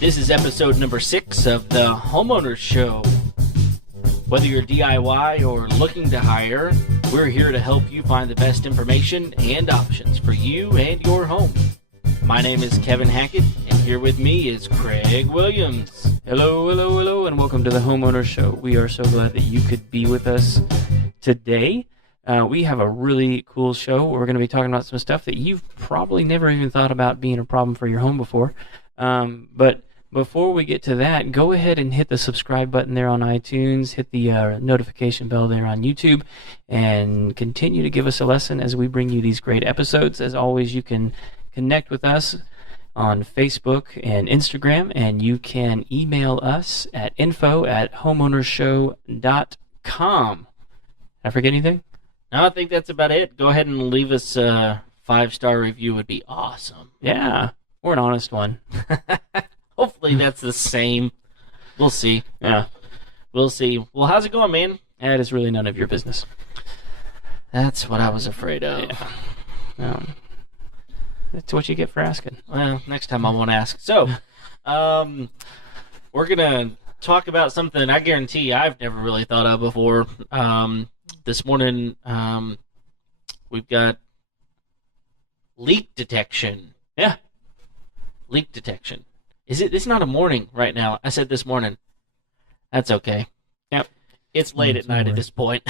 This is episode number 6 of the Homeowners Show. Whether you're DIY or looking to hire, we're here to help you find the best information and options for you and your home. My name is Kevin Hackett, and here with me is Craig Williams. Hello, and welcome to the Homeowners Show. We are so glad that you could be with us today. We have a really cool show. We're going to be talking about some stuff that you've probably never even thought about being a problem for your home before. But before we get to that, go ahead and hit the subscribe button there on iTunes, hit the notification bell there on YouTube, and continue to give us a lesson as we bring you these great episodes. As always, you can connect with us on Facebook and Instagram, and you can email us at info@homeownershow.com. Did I forget anything? No, I think that's about it. Go ahead and leave us a 5-star review. Would be awesome. Yeah, or an honest one. Hopefully that's the same. We'll see. Yeah. We'll see. Well, how's it going, man? That is really none of your business. That's what I was afraid of. Yeah. That's what you get for asking. Well, next time I won't ask. So, we're going to talk about something I guarantee I've never really thought of before. This morning, we've got leak detection. Yeah. Leak detection. It's not a morning right now. I said this morning. That's okay. Yep. It's late at night at this point.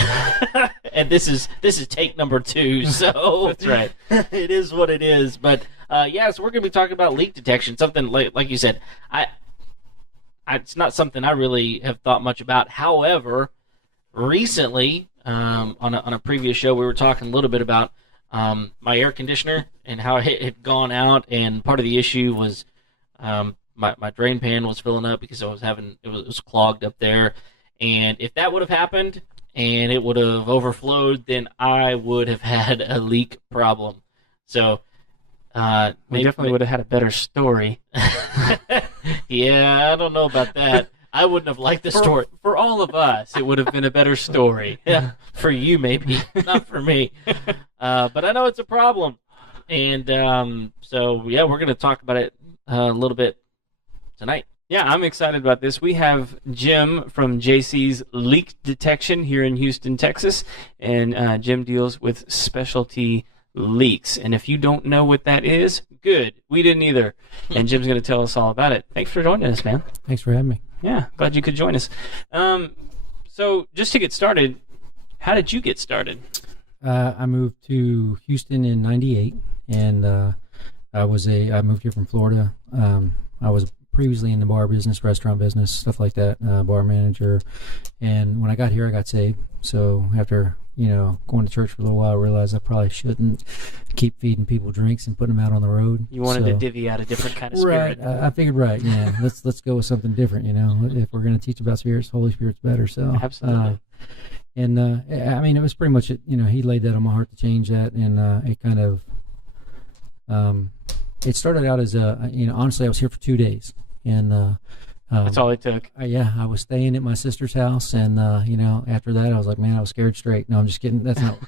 And this is take number 2, so that's right. It is what it is. But so we're gonna be talking about leak detection. Something like you said, it's not something I really have thought much about. However, recently, on a previous show, we were talking a little bit about my air conditioner and how it had gone out, and part of the issue was my drain pan was filling up because it was clogged up there. And if that would have happened and it would have overflowed, then I would have had a leak problem. So we definitely would have had a better story. Yeah, I don't know about that. I wouldn't have liked the story. For all of us, it would have been a better story. Yeah, for you maybe, not for me. But I know it's a problem. And we're going to talk about it a little bit tonight. Yeah, I'm excited about this. We have Jim from JC's Leak Detection here in Houston, Texas, and Jim deals with specialty leaks. And if you don't know what that is, good. We didn't either. And Jim's going to tell us all about it. Thanks for joining us, man. Thanks for having me. Yeah, glad you could join us. So just to get started, how did you get started? I moved to Houston in '98, and I moved here from Florida. I was previously in the bar business, restaurant business, stuff like that, bar manager. And when I got here, I got saved. So after, going to church for a little while, I realized I probably shouldn't keep feeding people drinks and putting them out on the road. You wanted to divvy out a different kind of spirit. Right. I figured, right, yeah, let's go with something different, If we're going to teach about spirits, Holy Spirit's better. So absolutely. It was pretty much it. He laid that on my heart to change that, and it kind of, it started out as honestly, I was here for 2 days, and that's all it took. I was staying at my sister's house, and after that, I was like, man, I was scared straight. No, I'm just kidding. That's not.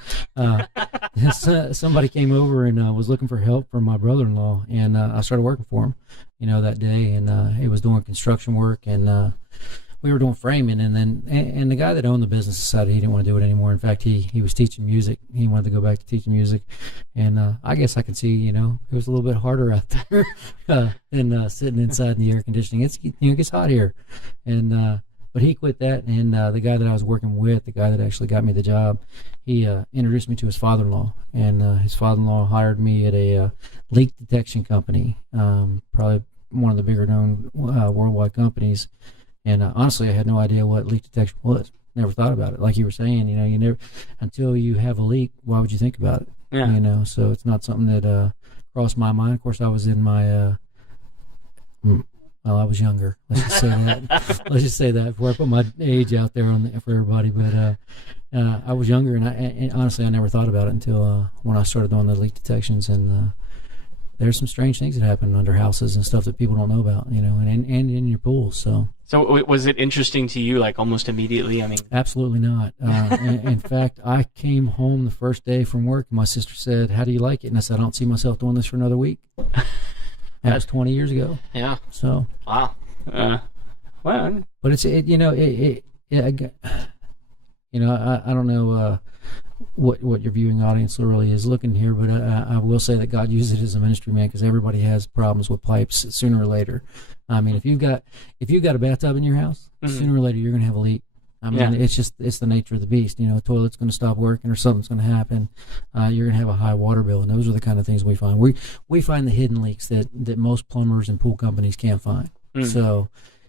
Somebody came over and was looking for help from my brother-in-law, and I started working for him, that day, and he was doing construction work, and we were doing framing, and the guy that owned the business decided he didn't want to do it anymore. In fact, he was teaching music. He wanted to go back to teaching music, and I guess I can see, it was a little bit harder out there than sitting inside in the air conditioning. It gets hot here, and but he quit that, and the guy that I was working with, the guy that actually got me the job, he introduced me to his father-in-law, and his father-in-law hired me at a leak detection company, probably one of the bigger known worldwide companies. And honestly, I had no idea what leak detection was. Never thought about it. Like you were saying, you never, until you have a leak, why would you think about it? Yeah. So it's not something that crossed my mind. Of course, I was in my, I was younger. Let's just say that. Let's just say that before I put my age out there for everybody. But I was younger, and honestly, I never thought about it until when I started doing the leak detections, and there's some strange things that happen under houses and stuff that people don't know about, and in your pools. So So was it interesting to you, like almost immediately? I mean, Absolutely not. In fact, I came home the first day from work, and my sister said, "How do you like it?" And I said, "I don't see myself doing this for another week." That was 20 years ago. Yeah. So, Wow. well, but it's I don't know what your viewing audience really is looking here, but I will say that God uses it as a ministry, man, because everybody has problems with pipes sooner or later. I mean, if you've got a bathtub in your house, sooner or later you're going to have a leak. I mean, it's the nature of the beast. A toilet's going to stop working or something's going to happen. You're going to have a high water bill, and those are the kind of things we find. We find the hidden leaks that most plumbers and pool companies can't find. So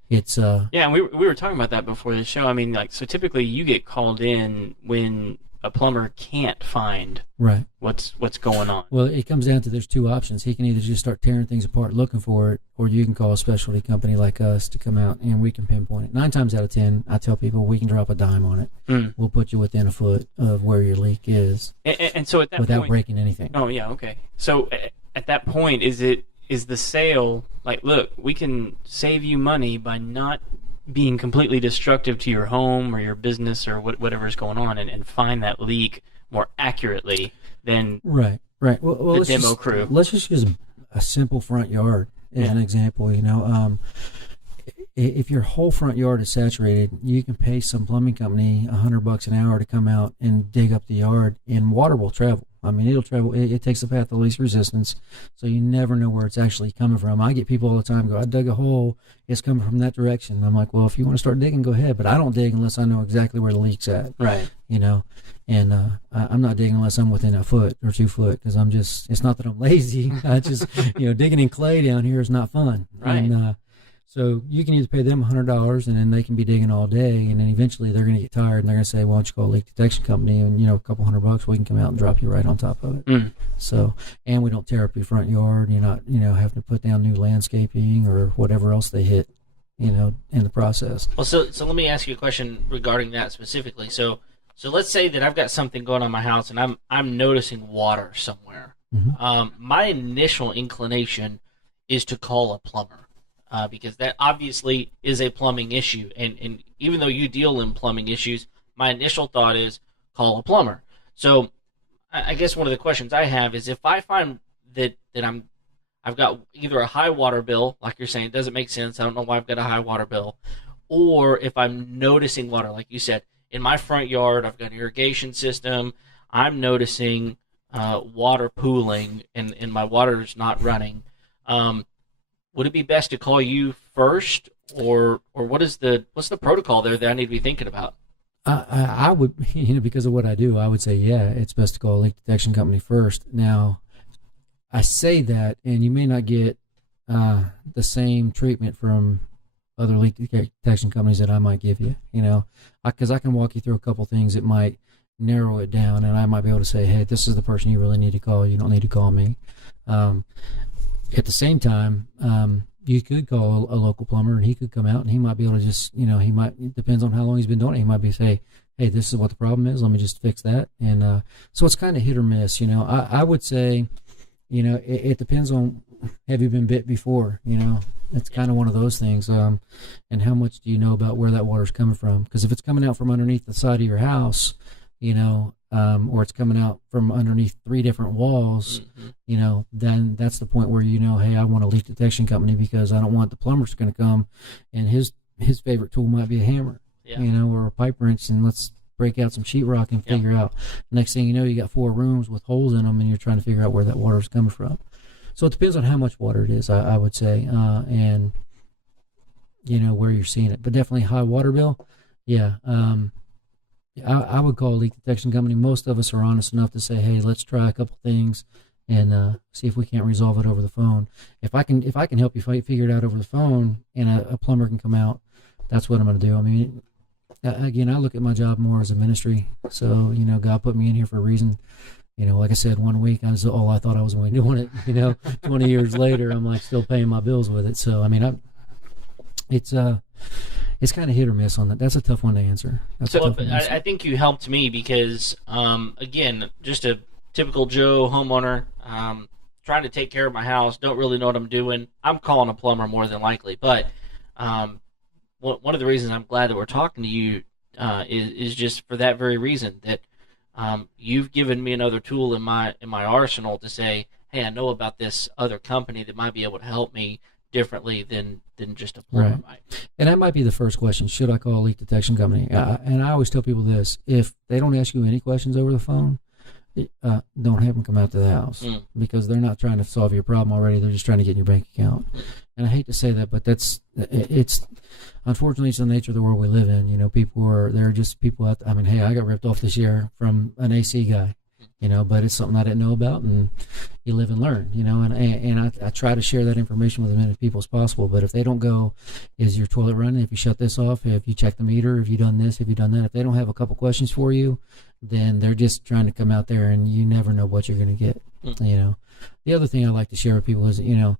it's and we were talking about that before the show. I mean, like, so typically you get called in when a plumber can't find right what's going on. Well, it comes down to there's two options. He can either just start tearing things apart looking for it, or you can call a specialty company like us to come out and we can pinpoint it. 9 times out of 10, I tell people we can drop a dime on it. We'll put you within a foot of where your leak is, and so at that without point, breaking anything. Oh yeah, okay. So at that point, is the sale like, look, we can save you money by not being completely destructive to your home or your business or whatever's going on, and find that leak more accurately than right. Well, the demo crew. Let's just use a simple front yard as an example. If your whole front yard is saturated, you can pay some plumbing company $100 an hour to come out and dig up the yard, and water will travel. I mean, it'll travel. It takes the path of least resistance, so you never know where it's actually coming from. I get people all the time go, "I dug a hole. It's coming from that direction." And I'm like, "Well, if you want to start digging, go ahead. But I don't dig unless I know exactly where the leak's at." Right. And I'm not digging unless I'm within a foot or 2 foot, because I'm just. It's not that I'm lazy. I just, digging in clay down here is not fun. Right. And, so you can either pay them $100, and then they can be digging all day, and then eventually they're going to get tired, and they're going to say, "Why don't you call a leak detection company, and a couple $100, we can come out and drop you right on top of it." So, and we don't tear up your front yard. You're not having to put down new landscaping or whatever else they hit, in the process. Well, so let me ask you a question regarding that specifically. So let's say that I've got something going on in my house, and I'm noticing water somewhere. My initial inclination is to call a plumber. Because that obviously is a plumbing issue. And even though you deal in plumbing issues, my initial thought is call a plumber. So I guess one of the questions I have is, if I find that I've got either a high water bill, like you're saying, it doesn't make sense, I don't know why I've got a high water bill, or if I'm noticing water, like you said, in my front yard, I've got an irrigation system, I'm noticing water pooling and my water's not running, would it be best to call you first, or what's the protocol there that I need to be thinking about? I would, because of what I do, I would say, it's best to call a leak detection company first. Now, I say that, and you may not get the same treatment from other leak detection companies that I might give you, because I can walk you through a couple things that might narrow it down, and I might be able to say, "Hey, this is the person you really need to call. You don't need to call me." At the same time, you could call a local plumber, and he could come out, and he might be able to just, he might, depends on how long he's been doing it, he might be say, "Hey, this is what the problem is, let me just fix that." And so it's kind of hit or miss. I would say, it depends on, have you been bit before? It's kind of one of those things. And how much do you know about where that water's coming from? Because if it's coming out from underneath the side of your house, or it's coming out from underneath 3 different walls, then that's the point where hey, I want a leak detection company, because I don't want the plumber's going to come and his favorite tool might be a hammer, or a pipe wrench, and let's break out some sheetrock and figure out. Next thing you know, you got 4 rooms with holes in them, and you're trying to figure out where that water's coming from. So it depends on how much water it is, I would say, and where you're seeing it. But definitely high water bill, I would call a leak detection company. Most of us are honest enough to say, "Hey, let's try a couple things and see if we can't resolve it over the phone." If I can help you figure it out over the phone, and a plumber can come out, that's what I'm going to do. I mean, again, I look at my job more as a ministry. So God put me in here for a reason. Like I said, 1 week, I thought I was only doing it. 20 years later, I'm like still paying my bills with it. So I mean, it's kind of hit or miss on that. That's a tough one to answer. I think you helped me because, again, just a typical Joe homeowner, trying to take care of my house, don't really know what I'm doing. I'm calling a plumber more than likely. But one of the reasons I'm glad that we're talking to you is just for that very reason, that you've given me another tool in my arsenal to say, hey, I know about this other company that might be able to help me differently than just a plumber might. And that might be the first question: should I call a leak detection company? And I always tell people this: if they don't ask you any questions over the phone, don't have them come out to the house, because they're not trying to solve your problem already. They're just trying to get in your bank account. And I hate to say that, but it's unfortunately it's the nature of the world we live in. There are just people out there. I mean, hey, I got ripped off this year from an AC guy, but it's something I didn't know about, and you live and learn, and I try to share that information with as many people as possible. But if they don't go, is your toilet running? If you shut this off, if you check the meter, if you done this, if you done that, if they don't have a couple questions for you, then they're just trying to come out there, and you never know what you're going to get. The other thing I like to share with people is, I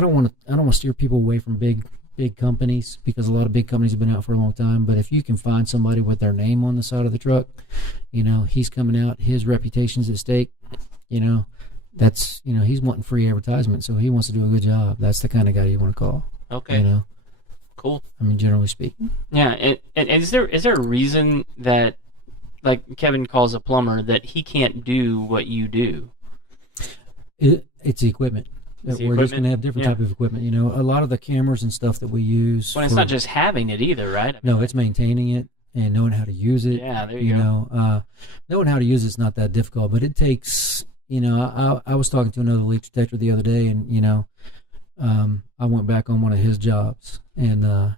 don't want to steer people away from big companies, because a lot of big companies have been out for a long time. But if you can find somebody with their name on the side of the truck, he's coming out, his reputation's at stake, that's, he's wanting free advertisement, so he wants to do a good job. That's the kind of guy you want to call. Okay. Cool. I mean, generally speaking. Yeah. And is there a reason that, like Kevin calls a plumber, that he can't do what you do? It's the equipment. We're just going to have different type of equipment. A lot of the cameras and stuff that we use. Well, it's not just having it either, right? No, it's maintaining it and knowing how to use it. Yeah, there you go. Knowing how to use it's not that difficult, but it takes. I was talking to another leak detector the other day, and I went back on one of his jobs, and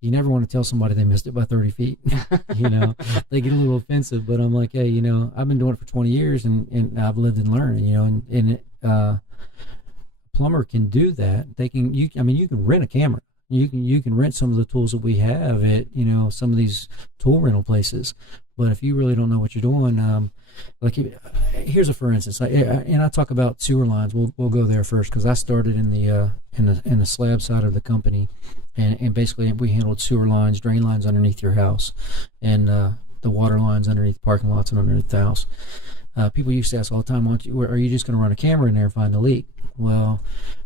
you never want to tell somebody they missed it by 30 feet. They get a little offensive, but I'm like, hey, I've been doing it for 20 years, and I've lived and learned. And plumber can do that. You can rent a camera. You can rent some of the tools that we have at some of these tool rental places. But if you really don't know what you're doing, here's a for instance. And I talk about sewer lines. We'll go there first, because I started in the slab side of the company, and basically we handled sewer lines, drain lines underneath your house, and the water lines underneath parking lots and underneath the house. People used to ask all the time, are you just going to run a camera in there and find the leak? Well,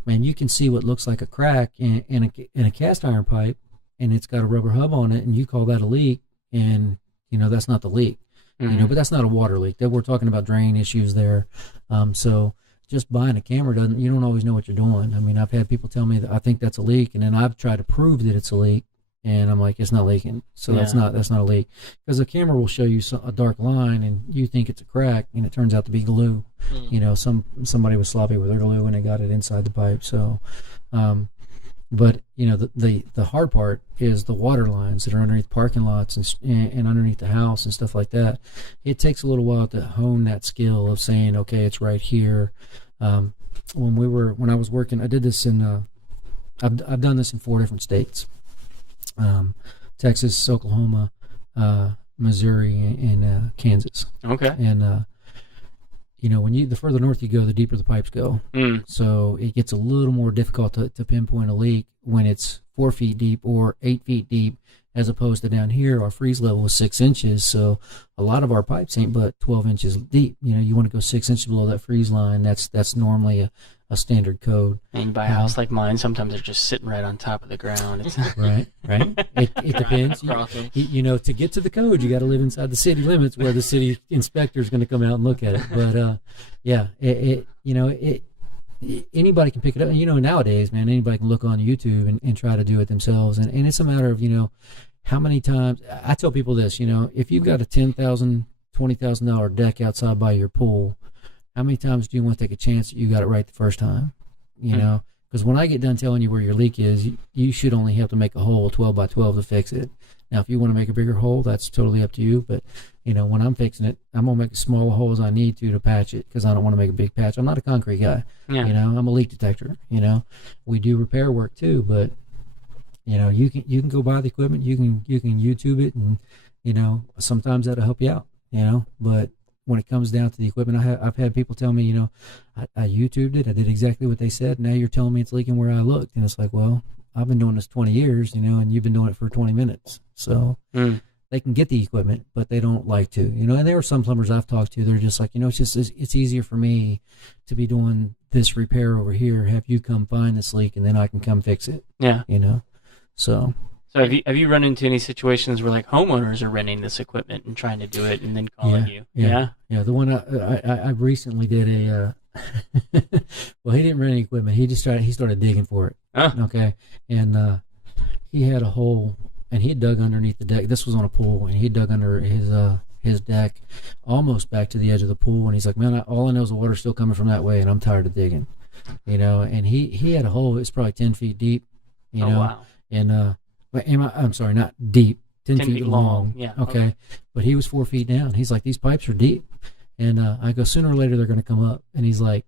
man, you can see what looks like a crack in a cast iron pipe, and it's got a rubber hub on it, and you call that a leak, and that's not the leak. But that's not a water leak. That we're talking about drain issues there. So just buying a camera you don't always know what you're doing. I mean, I've had people tell me that I think that's a leak, and then I've tried to prove that it's a leak, and I'm like, it's not leaking. So that's not a leak, because the camera will show you a dark line, and you think it's a crack, and it turns out to be glue. Somebody was sloppy with their glue, and they got it inside the pipe. So, but the hard part is the water lines that are underneath parking lots and underneath the house and stuff like that. It takes a little while to hone that skill of saying, okay, it's right here. When I was working, I did this I've done this in 4 different states. Texas, Oklahoma, Missouri, and Kansas. Okay. And when the further north you go, the deeper the pipes go. So it gets a little more difficult to pinpoint a leak when it's 4 feet deep or 8 feet deep, as opposed to down here, our freeze level is 6 inches. So a lot of our pipes ain't but 12 inches deep. You want to go 6 inches below that freeze line. That's normally a standard code. And you buy a house like mine, sometimes they're just sitting right on top of the ground. Right. It depends. To get to the code, you got to live inside the city limits, where the city inspector is going to come out and look at it. But anybody can pick it up. Nowadays, man, anybody can look on YouTube and try to do it themselves. And it's a matter of how many times. I tell people this. If you've got a $10,000, $20,000 deck outside by your pool, how many times do you want to take a chance that you got it right the first time? Because when I get done telling you where your leak is, you should only have to make a hole 12 by 12 to fix it. Now, if you want to make a bigger hole, that's totally up to you. But, when I'm fixing it, I'm going to make as small a hole as I need to patch it, because I don't want to make a big patch. I'm not a concrete guy. Yeah. I'm a leak detector. We do repair work too, but, you can go buy the equipment. You can YouTube it, and, sometimes that'll help you out, but when it comes down to the equipment, I've had people tell me, I YouTubed it, I did exactly what they said, now you're telling me it's leaking where I looked. And it's like, well, I've been doing this 20 years, and you've been doing it for 20 minutes. So they can get the equipment, but they don't like to, and there are some plumbers I've talked to, they're just like, it's easier for me to be doing this repair over here. Have you come find this leak, and then I can come fix it. Yeah. So have you run into any situations where like homeowners are renting this equipment and trying to do it and then calling you? Yeah. The one I recently did a. Well, he didn't rent any equipment. He started digging for it. Okay, and he had a hole, and he had dug underneath the deck. This was on a pool, and he dug under his deck, almost back to the edge of the pool. And he's like, "Man, all I know is the water's still coming from that way, and I'm tired of digging." And he had a hole. It's probably 10 feet deep. Wow. And I'm sorry, not deep. 10 feet long. Yeah. Okay. But he was 4 feet down. He's like, these pipes are deep. And I go, sooner or later they're going to come up. And he's like,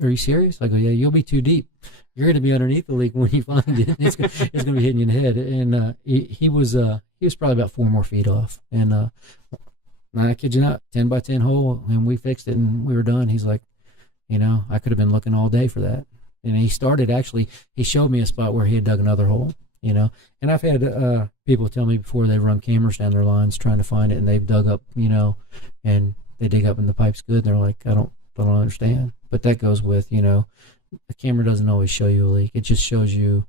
are you serious? I go, yeah, you'll be too deep. You're going to be underneath the leak when you find it. It's going to be hitting you in the head. And he was probably about 4 more feet off. And I kid you not, 10 by 10 hole, and we fixed it and we were done. He's like, I could have been looking all day for that. And he showed me a spot where he had dug another hole. And I've had people tell me before they run cameras down their lines trying to find it, and they've dug up, and they dig up and the pipe's good. And they're like, I don't understand. But that goes with, the camera doesn't always show you a leak. It just shows you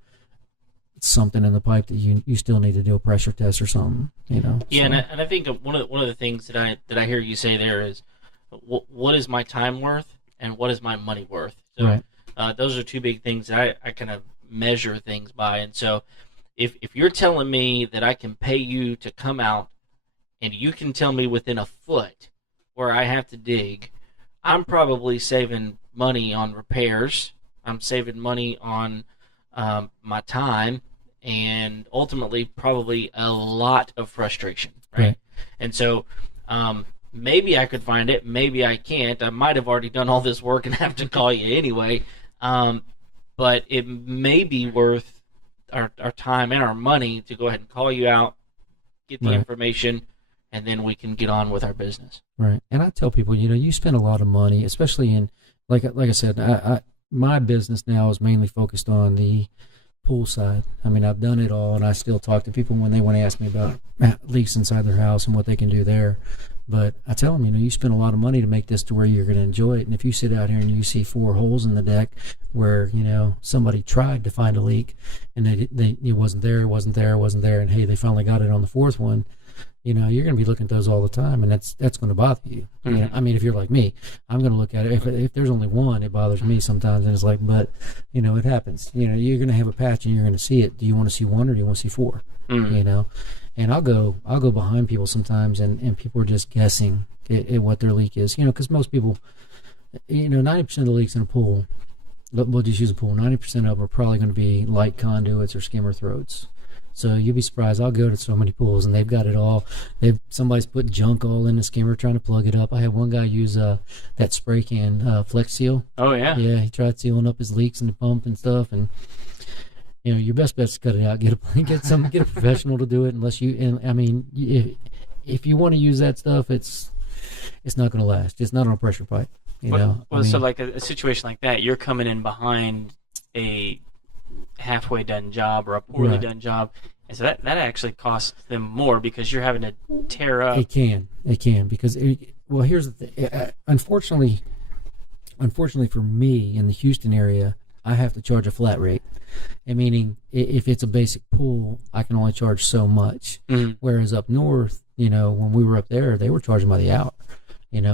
something in the pipe that you still need to do a pressure test or something. Yeah, so. and I think one of the things that I hear you say there is, what is my time worth and what is my money worth? So right. Those are two big things that I kind of measure things by. And so if you're telling me that I can pay you to come out and you can tell me within a foot where I have to dig, I'm probably saving money on repairs. I'm saving money on my time, and ultimately probably a lot of frustration, right? And so maybe I could find it, maybe I can't. I might have already done all this work and have to call you anyway. But it may be worth our time and our money to go ahead and call you out, get the information, and then we can get on with our business. Right. And I tell people, you spend a lot of money, especially in, like I said, my business now is mainly focused on the pool side. I mean, I've done it all, and I still talk to people when they want to ask me about leaks inside their house and what they can do there. But I tell them, you spend a lot of money to make this to where you're going to enjoy it. And if you sit out here and you see 4 holes in the deck where, somebody tried to find a leak and it wasn't there, and hey, they finally got it on the 4th one, you're going to be looking at those all the time, and that's going to bother you. Mm-hmm. I mean, if you're like me, I'm going to look at it. If there's only one, it bothers me sometimes, and it's like, but, it happens. You're going to have a patch and you're going to see it. Do you want to see 1 or do you want to see 4? Mm-hmm. And I'll go behind people sometimes, and people are just guessing at what their leak is. Because most people, 90% of the leaks in a pool, we'll just use a pool, 90% of them are probably going to be light conduits or skimmer throats. So you'll be surprised. I'll go to so many pools, and they've got it all. Somebody's put junk all in the skimmer trying to plug it up. I had one guy use that spray can Flex Seal. Oh, yeah? Yeah, he tried sealing up his leaks in the pump and stuff, and your best bet is to cut it out. Get a professional to do it. Unless if you want to use that stuff, it's not going to last. It's not on a pressure pipe. So like a situation like that, you're coming in behind a halfway done job or a poorly done job, and so that actually costs them more because you're having to tear up. It can because here's the thing. Unfortunately for me in the Houston area, I have to charge a flat rate. And meaning, if it's a basic pool, I can only charge so much. Mm-hmm. Whereas up north, when we were up there, they were charging by the hour.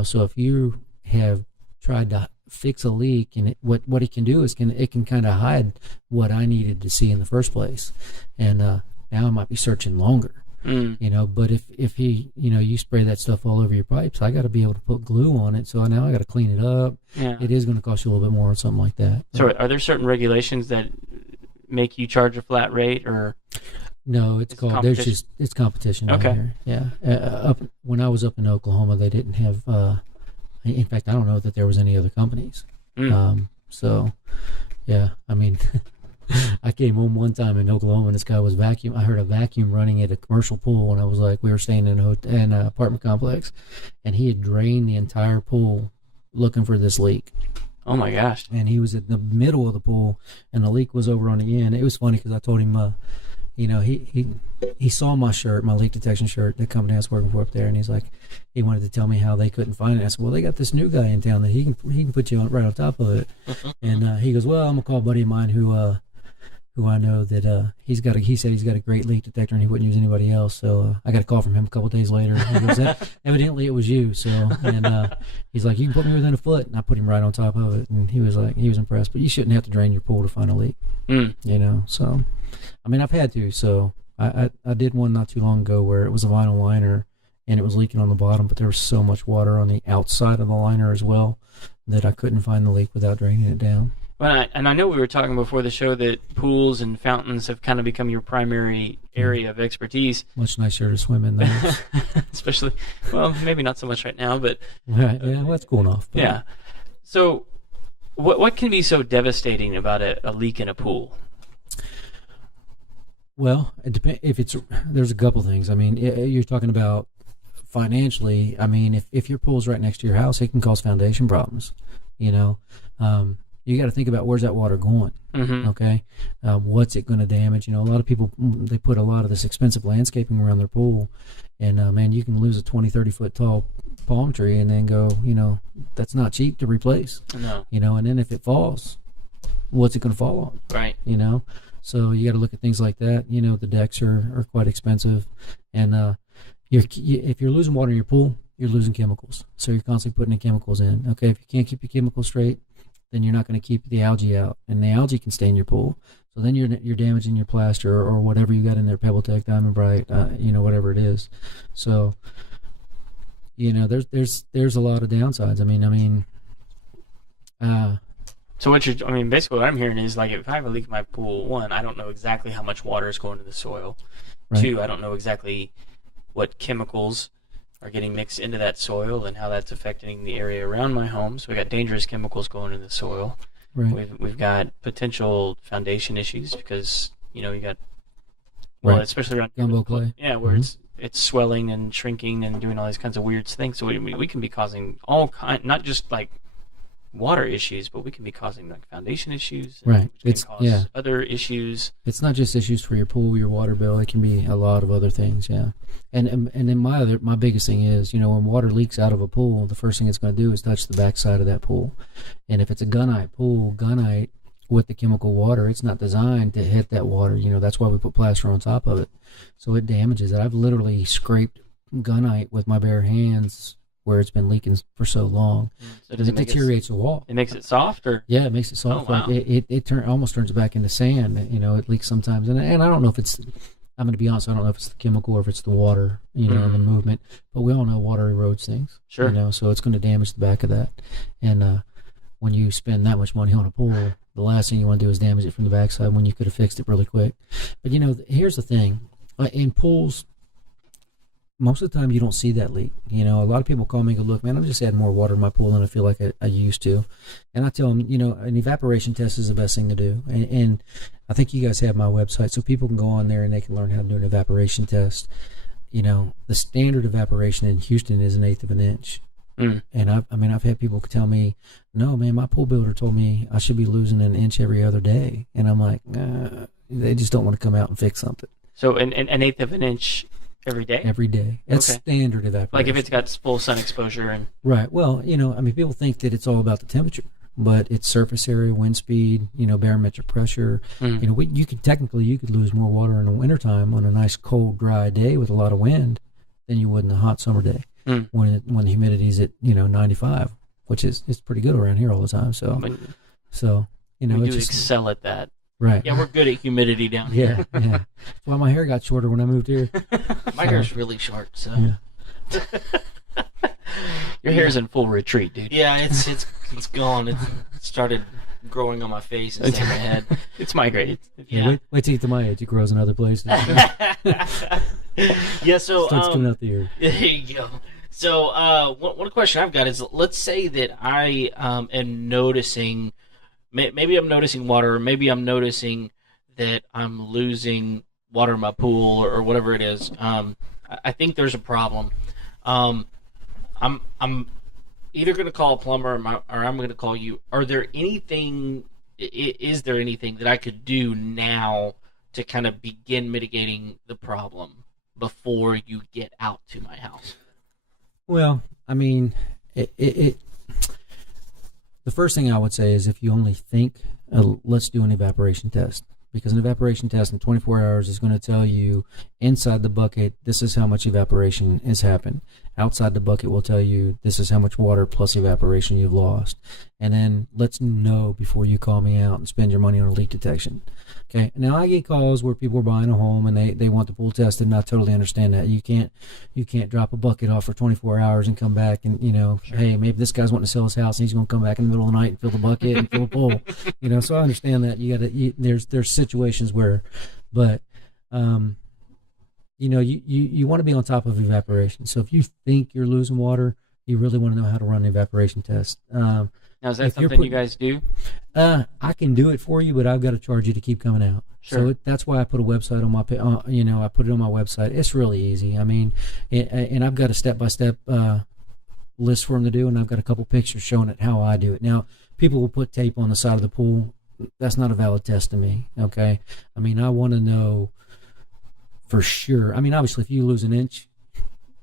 So if you have tried to fix a leak, and what it can do is it can kind of hide what I needed to see in the first place. And now I might be searching longer. But if he, you spray that stuff all over your pipes, I got to be able to put glue on it. So now I got to clean it up. Yeah. It is going to cost you a little bit more or something like that. So are there certain regulations that make you charge a flat rate, or? No, it's called. There's just it's competition. Down here. Yeah. When I was up in Oklahoma, they didn't have. In fact, I don't know that there was any other companies. So, yeah. I mean, I came home one time in Oklahoma, and this guy was vacuum. I heard a vacuum running at a commercial pool, and I was like, we were staying in an apartment complex, and he had drained the entire pool looking for this leak. Oh my gosh! And he was at the middle of the pool, and the leak was over on the end. It was funny because I told him, he saw my shirt, my leak detection shirt, the company I was working for up there, and he's like, he wanted to tell me how they couldn't find it. I said, well, they got this new guy in town that he can put you right on top of it. And he goes, well, I'm gonna call a buddy of mine who I know that he said he's got a great leak detector and he wouldn't use anybody else. So I got a call from him a couple of days later. He goes, evidently it was you. So and he's like, you can put me within a foot, and I put him right on top of it, and he was impressed. But you shouldn't have to drain your pool to find a leak. So I mean, I've had to. So I did one not too long ago where it was a vinyl liner and it was leaking on the bottom, but there was so much water on the outside of the liner as well that I couldn't find the leak without draining it down. Well, and I know we were talking before the show that pools and fountains have kind of become your primary area of expertise. Much nicer to swim in those. Especially, well, maybe not so much right now, but... Right, yeah, well, it's cooling off. But yeah. So what can be so devastating about a leak in a pool? Well, it depends. There's a couple things. I mean, you're talking about financially. I mean, if your pool's right next to your house, it can cause foundation problems. You got to think about where's that water going. Okay, what's it going to damage? A lot of people, they put a lot of this expensive landscaping around their pool, and man, you can lose a 20-30 foot tall palm tree and then go, that's not cheap to replace. No. And then if it falls, what's it going to fall on? Right. So you got to look at things like that. The decks are quite expensive, and if you're losing water in your pool, you're losing chemicals. So you're constantly putting in chemicals in. Okay, if you can't keep your chemicals straight, then you're not going to keep the algae out, and the algae can stain your pool. So then you're damaging your plaster or whatever you got in there, Pebble Tech, Diamond Bright, whatever it is. So there's a lot of downsides. So basically what I'm hearing is, like, if I have a leak in my pool, one, I don't know exactly how much water is going to the soil. Right. Two, I don't know exactly what chemicals are getting mixed into that soil and how that's affecting the area around my home. So we got dangerous chemicals going into the soil. Right. We've got potential foundation issues because you got right. Especially around gumbo clay. Yeah, where it's swelling and shrinking and doing all these kinds of weird things. So we can be causing not just like water issues, but we can be causing like foundation issues. Right. It can cause other issues. It's not just issues for your pool, your water bill. It can be a lot of other things. Yeah. And then my biggest thing is, when water leaks out of a pool, the first thing it's going to do is touch the backside of that pool. And if it's a gunite pool, gunite with the chemical water, it's not designed to hit that water. That's why we put plaster on top of it. So it damages it. I've literally scraped gunite with my bare hands where it's been leaking for so long. So does it deteriorates the wall. It makes it soft, or? Yeah, it makes it soft. Oh, wow. It almost turns it back into sand. It leaks sometimes, and I don't know if it's. I'm going to be honest. I don't know if it's the chemical or if it's the water, and the movement. But we all know water erodes things. Sure. So it's going to damage the back of that. And when you spend that much money on a pool, the last thing you want to do is damage it from the backside when you could have fixed it really quick. But here's the thing: in pools, most of the time you don't see that leak. A lot of people call me and go, look, man, I'm just adding more water in my pool than I feel like I used to. And I tell them, an evaporation test is the best thing to do. And I think you guys have my website, so people can go on there and they can learn how to do an evaporation test. The standard evaporation in Houston is 1/8 of an inch. And I've had people tell me, no, man, my pool builder told me I should be losing an inch every other day. And I'm like, nah, they just don't want to come out and fix something. So an 1/8 of an inch every day? Every day. That's standard evaporation. Like if it's got full sun exposure and... Right. Well, people think that it's all about the temperature, but it's surface area, wind speed, barometric pressure. You could lose more water in the wintertime on a nice cold, dry day with a lot of wind than you would in a hot summer day when the humidity's at 95, which is pretty good around here all the time. So we do excel at that. Right. Yeah, we're good at humidity down here. Yeah. That's why my hair got shorter when I moved here. My hair's really short, so. Yeah. Your hair's in full retreat, dude. Yeah, it's gone. It started growing on my face instead of my head. It's migrated. Yeah. Wait till you get to my age. It grows in other places. Yeah, so starts coming out the ear. There you go. So one question I've got is, let's say that I am noticing. Maybe I'm noticing water, or maybe I'm noticing that I'm losing water in my pool, or whatever it is. I think there's a problem. I'm either going to call a plumber or I'm going to call you. Is there anything that I could do now to kind of begin mitigating the problem before you get out to my house? Well, I mean, the first thing I would say is if you only think, let's do an evaporation test. Because an evaporation test in 24 hours is going to tell you inside the bucket, this is how much evaporation has happened. Outside the bucket will tell you this is how much water plus evaporation you've lost. And then let's know before you call me out and spend your money on a leak detection. Okay. Now I get calls where people are buying a home and they want the pool tested, and I totally understand that. You can't drop a bucket off for 24 hours and come back and, Sure. Hey, maybe this guy's wanting to sell his house and he's going to come back in the middle of the night and fill the bucket and fill the pool. So I understand that there's situations where, but, you want to be on top of evaporation. So if you think you're losing water, you really want to know how to run an evaporation test. Now, is that something you guys do? I can do it for you, but I've got to charge you to keep coming out. Sure. So that's why I put a website on my, I put it on my website. It's really easy. I mean, and I've got a step-by-step list for them to do, and I've got a couple pictures showing it how I do it. Now, people will put tape on the side of the pool. That's not a valid test to me, okay? I mean, I want to know for sure. I mean, obviously, if you lose an inch,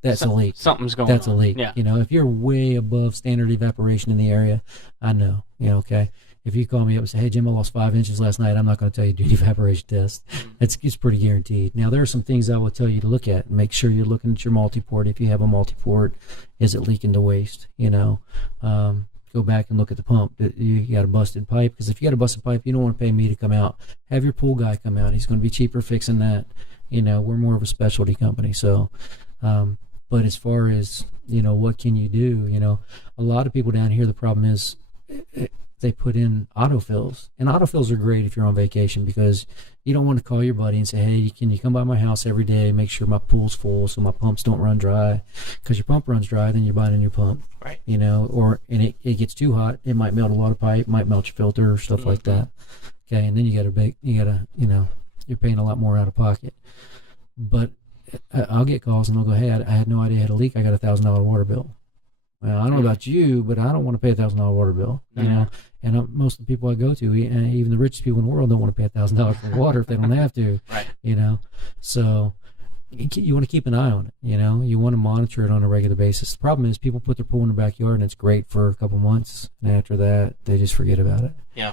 that's a leak. Something's going That's on. a leak. Yeah. If you're way above standard evaporation in the area, I know. Okay. If you call me up and say, "Hey Jim, I lost 5 inches last night," I'm not going to tell you to do an evaporation test. It's pretty guaranteed. Now there are some things I will tell you to look at. Make sure you're looking at your multi-port. If you have a multi-port, is it leaking to waste? Go back and look at the pump. You got a busted pipe, because if you got a busted pipe, you don't want to pay me to come out. Have your pool guy come out. He's going to be cheaper fixing that. We're more of a specialty company, so. But as far as, what can you do? A lot of people down here, the problem is they put in autofills. And autofills are great if you're on vacation, because you don't want to call your buddy and say, "Hey, can you come by my house every day, make sure my pool's full so my pumps don't run dry?" Because your pump runs dry, then you're buying a new pump. Right. And it gets too hot. It might melt a lot of pipe, might melt your filter, stuff like that. Okay, and then you're paying a lot more out of pocket. But I'll get calls and they'll go, "Hey, I had no idea I had a leak. I got a $1,000 water bill." Well, I don't know about you, but I don't want to pay a $1,000 water bill. And most of the people I go to, even the richest people in the world, don't want to pay $1,000 for water if they don't have to. Right. So you want to keep an eye on it. You want to monitor it on a regular basis. The problem is people put their pool in their backyard and it's great for a couple months, and after that they just forget about it. Yeah.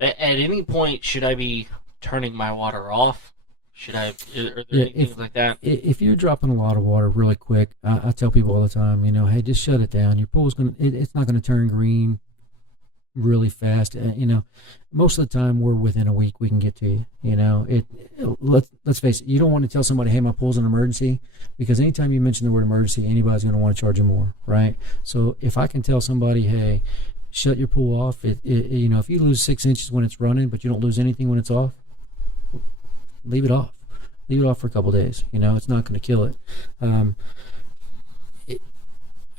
At any point, should I be turning my water off? Are there things like that? If you're dropping a lot of water really quick, I tell people all the time, hey, just shut it down. Your pool's it's not going to turn green really fast. Most of the time we're within a week we can get to you. Let's face it, you don't want to tell somebody, "Hey, my pool's an emergency," because anytime you mention the word emergency, anybody's going to want to charge you more, right? So if I can tell somebody, "Hey, shut your pool off," if you lose 6 inches when it's running, but you don't lose anything when it's off, leave it off. Leave it off for a couple of days. It's not going to kill it.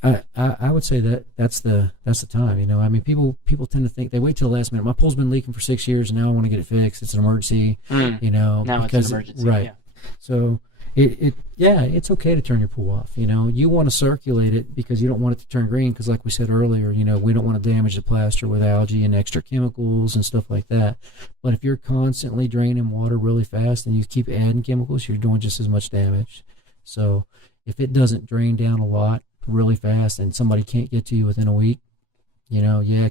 I would say that's the time. I mean, people tend to think, they wait till the last minute. My pool's been leaking for 6 years, and now I want to get it fixed. It's an emergency. Now because it's an emergency. Right. Yeah. So it's okay to turn your pool off. You want to circulate it because you don't want it to turn green, because like we said earlier, we don't want to damage the plaster with algae and extra chemicals and stuff like that. But if you're constantly draining water really fast and you keep adding chemicals, you're doing just as much damage. So if it doesn't drain down a lot really fast and somebody can't get to you within a week,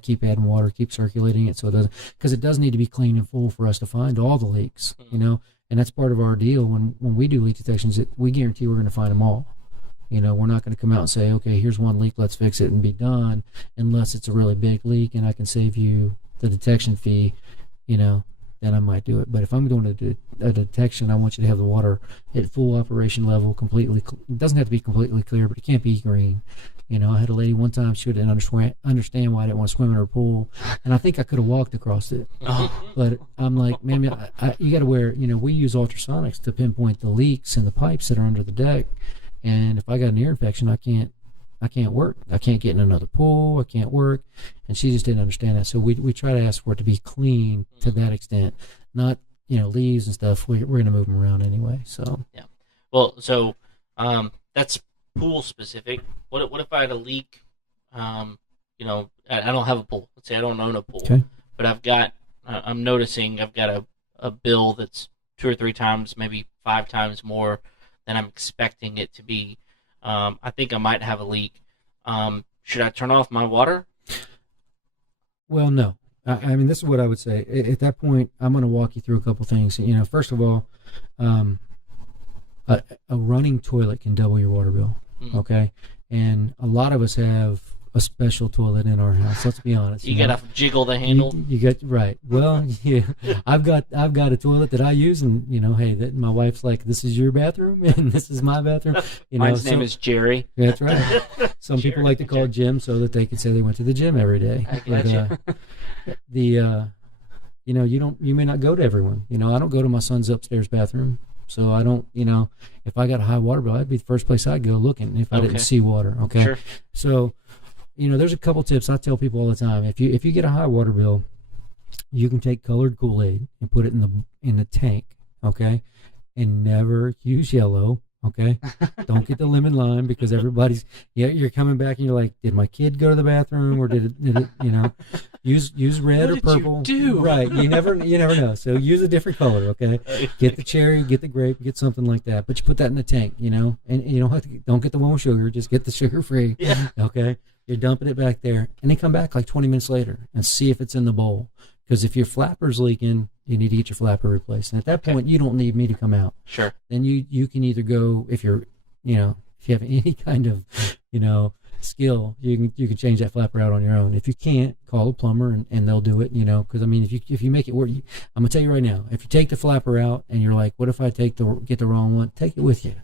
keep adding water, keep circulating it, so it doesn't, because it does need to be clean and full for us to find all the leaks, and that's part of our deal. When we do leak detections, we guarantee we're going to find them all. We're not going to come out and say, "Okay, here's one leak, let's fix it," and be done, unless it's a really big leak and I can save you the detection fee, then I might do it. But if I'm doing a detection, I want you to have the water at full operation level, completely. It doesn't have to be completely clear, but it can't be green. I had a lady one time, she didn't understand why I didn't want to swim in her pool, and I think I could have walked across it. But I'm like, "Man, you got to wear, we use ultrasonics to pinpoint the leaks in the pipes that are under the deck, and if I got an ear infection, I can't work. I can't get in another pool. I can't work." And she just didn't understand that. So we try to ask for it to be clean to that extent, not, leaves and stuff. We're going to move them around anyway. So yeah. Well, so that's pool specific. What if I had a leak? I don't have a pool. Let's say I don't own a pool, okay. but I'm noticing I've got a bill that's 2 or 3 times, maybe 5 times more than I'm expecting it to be. I think I might have a leak. Should I turn off my water? Well, no. I mean, this is what I would say. At that point, I'm going to walk you through a couple things. First of all, a running toilet can double your water bill, okay? And a lot of us have a special toilet in our house. Let's be honest. You gotta jiggle the handle. You get right. Well, yeah, I've got a toilet that I use, and hey, that my wife's like, this is your bathroom, and this is my bathroom. Mine's name is Jerry. That's right. Some people like to call it Jim so that they can say they went to the gym every day. You may not go to everyone. I don't go to my son's upstairs bathroom. So I don't, if I got a high water bill, that'd be the first place I'd go looking if I didn't see water. Okay. Sure. So, there's a couple tips I tell people all the time. If you get a high water bill, you can take colored Kool-Aid and put it in the tank. Okay. And never use yellow. Okay. Don't get the lemon lime, because you're coming back and you're like, did my kid go to the bathroom, or did it use red or purple? What did you do? Right. You never know. So use a different color. Okay. Get the cherry, get the grape, get something like that. But you put that in the tank, and you don't get the one with sugar. Just get the sugar free. Yeah. Okay. You're dumping it back there, and then come back like 20 minutes later and see if it's in the bowl. Because if your flapper's leaking, you need to get your flapper replaced. And at that point, you don't need me to come out. Sure. Then you can either go, if you have any kind of, skill, you can change that flapper out on your own. If you can't, call a plumber and they'll do it, because if you make it work, I'm going to tell you right now, if you take the flapper out and you're like, what if I get the wrong one? Take it with you.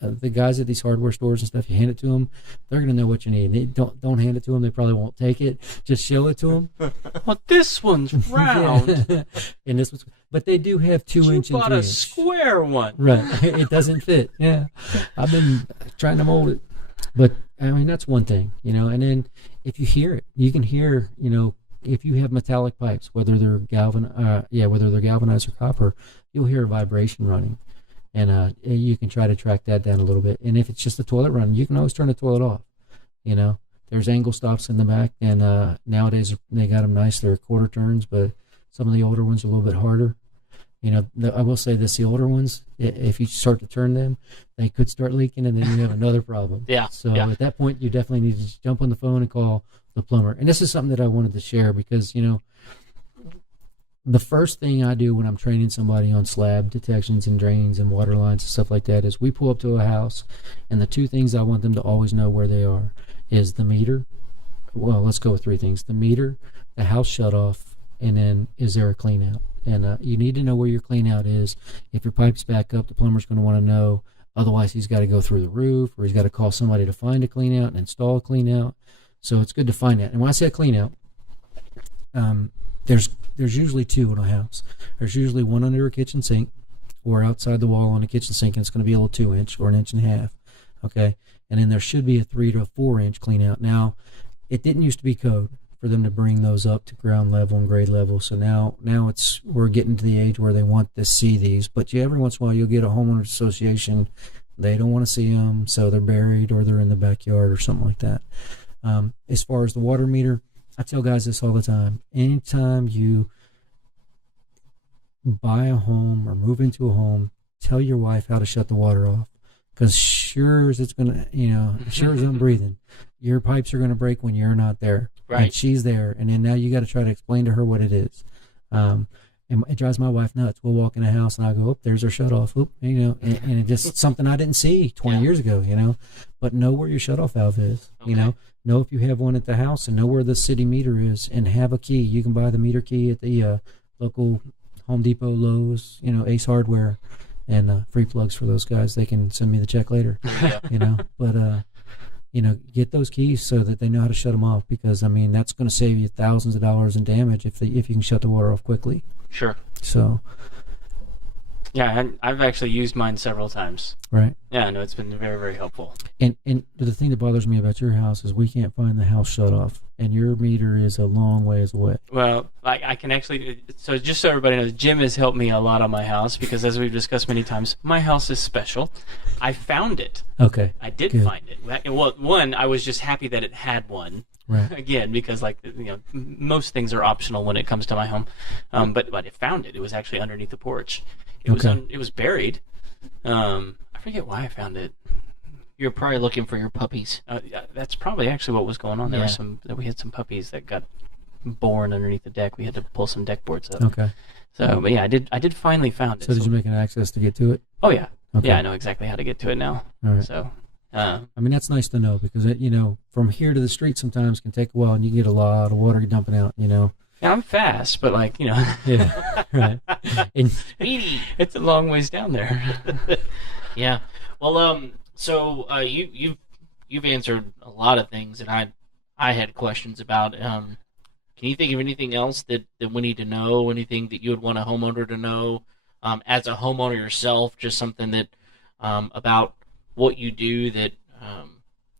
The guys at these hardware stores and stuff, you hand it to them, they're going to know what you need. Don't hand it to them. They probably won't take it. Just show it to them. Well, this one's round. And this one's, but they do have 2 inch and 3 You bought a inch. square one. Right. It doesn't fit. Yeah. I've been trying to mold it. But, that's one thing, and then if you hear it, you can hear, if you have metallic pipes, whether they're galvanized or copper, you'll hear a vibration running. And you can try to track that down a little bit. And if it's just the toilet running, you can always turn the toilet off. There's angle stops in the back, and nowadays they got them nice. They're quarter turns, but some of the older ones are a little bit harder. I will say this: the older ones, if you start to turn them, they could start leaking, and then you have another problem. Yeah. So at that point, you definitely need to just jump on the phone and call the plumber. And this is something that I wanted to share because the first thing I do when I'm training somebody on slab detections and drains and water lines and stuff like that is we pull up to a house, and the 2 things I want them to always know where they are is the meter. Well, let's go with 3 things: the meter, the house shut off, and then is there a clean out? And you need to know where your clean out is. If your pipe's back up, the plumber's going to want to know. Otherwise, he's got to go through the roof, or he's got to call somebody to find a clean out and install a clean out. So it's good to find that. And when I say a clean out, there's usually 2 in a house. There's usually one under a kitchen sink or outside the wall on a kitchen sink, and it's going to be a little 2 inch or 1.5 inches. Okay. And then there should be a 3 to 4 inch clean out. Now, it didn't used to be code for them to bring those up to ground level and grade level. So now we're getting to the age where they want to see these. But every once in a while you'll get a homeowners association. They don't want to see them, so they're buried or they're in the backyard or something like that. As far as the water meter, I tell guys this all the time. Anytime you buy a home or move into a home, tell your wife how to shut the water off. Because sure as I'm breathing, your pipes are going to break when you're not there. Right. And she's there. And then now you got to try to explain to her what it is. And it drives my wife nuts. We'll walk in a house and I go, there's our shut off. And it's just something I didn't see 20 years ago, But know where your shut off valve is, Okay. Know if you have one at the house and know where the city meter is and have a key. You can buy the meter key at the local Home Depot, Lowe's, Ace Hardware, and free plugs for those guys. They can send me the check later, But, get those keys so that they know how to shut them off because, that's going to save you thousands of dollars in damage if you can shut the water off quickly. Sure. So. Yeah, I've actually used mine several times. Right. Yeah, no, it's been very, very helpful. And the thing that bothers me about your house is we can't find the house shut off, and your meter is a long ways away. Well, I can actually, so just so everybody knows, Jim has helped me a lot on my house because as we've discussed many times, my house is special. I found it. Okay. I did find it. Well, one, I was just happy that it had one. Right. Again, because most things are optional when it comes to my home. But I found it. It was actually underneath the porch. It was Okay. it was buried. I forget why I found it. You're probably looking for your puppies. Yeah, that's probably actually what was going on. There Yeah. we had some puppies that got born underneath the deck. We had to pull some deck boards up. Okay. So, but yeah, I did finally found it. So did you make an access to get to it? Oh yeah, Okay. yeah, I know exactly how to get to it now. All right. So, I mean, that's nice to know because, from here to the street sometimes can take a while and you get a lot of water dumping out, yeah, I'm fast, but Yeah, right. And Speedy. it's a long ways down there. Yeah. Well, so you've answered a lot of things that I had questions about. Can you think of anything else that we need to know? Anything that you would want a homeowner to know as a homeowner yourself? Just something that about what you do that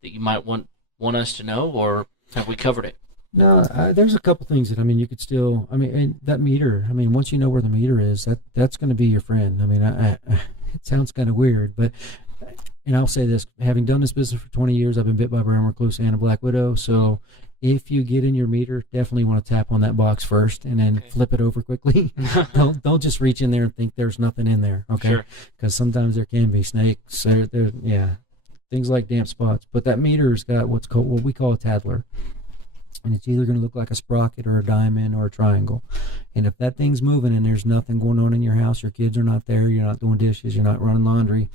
that you might want us to know, or have we covered it? no, there's a couple things that, you could still, and that meter, once you know where the meter is, that's going to be your friend. It sounds kind of weird, but, and I'll say this, having done this business for 20 years, I've been bit by a brown recluse and a black widow, so if you get in your meter, definitely want to tap on that box first and then flip it over quickly. Don't just reach in there and think there's nothing in there, okay? Sure. Because sometimes there can be snakes, things like damp spots. But that meter's got what we call a tattler. And it's either going to look like a sprocket or a diamond or a triangle. And if that thing's moving and there's nothing going on in your house, your kids are not there, you're not doing dishes, you're not running laundry,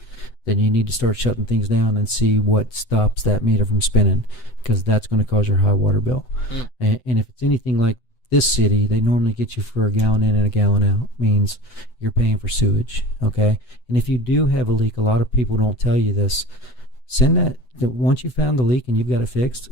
then you need to start shutting things down and see what stops that meter from spinning, because that's going to cause your high water bill. And if it's anything like this city, they normally get you for a gallon in and a gallon out. Means you're paying for sewage, okay? And if you do have a leak, a lot of people don't tell you this. Send that once you found the leak and you've got it fixed,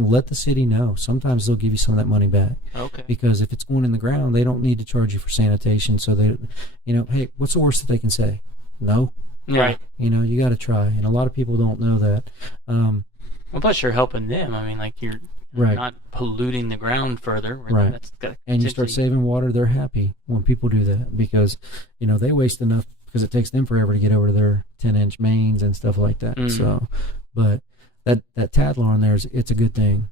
let the city know. Sometimes they'll give you some of that money back. Okay. Because if it's going in the ground, they don't need to charge you for sanitation. So they, hey, what's the worst that they can say? No. Yeah. Right. You got to try. And a lot of people don't know that. Well, plus you're helping them. You're Right. not polluting the ground further. Right. That's got And you start saving water, they're happy when people do that because, they waste enough because it takes them forever to get over to their 10-inch mains and stuff like that. Mm. So, but that tattler on there it's a good thing,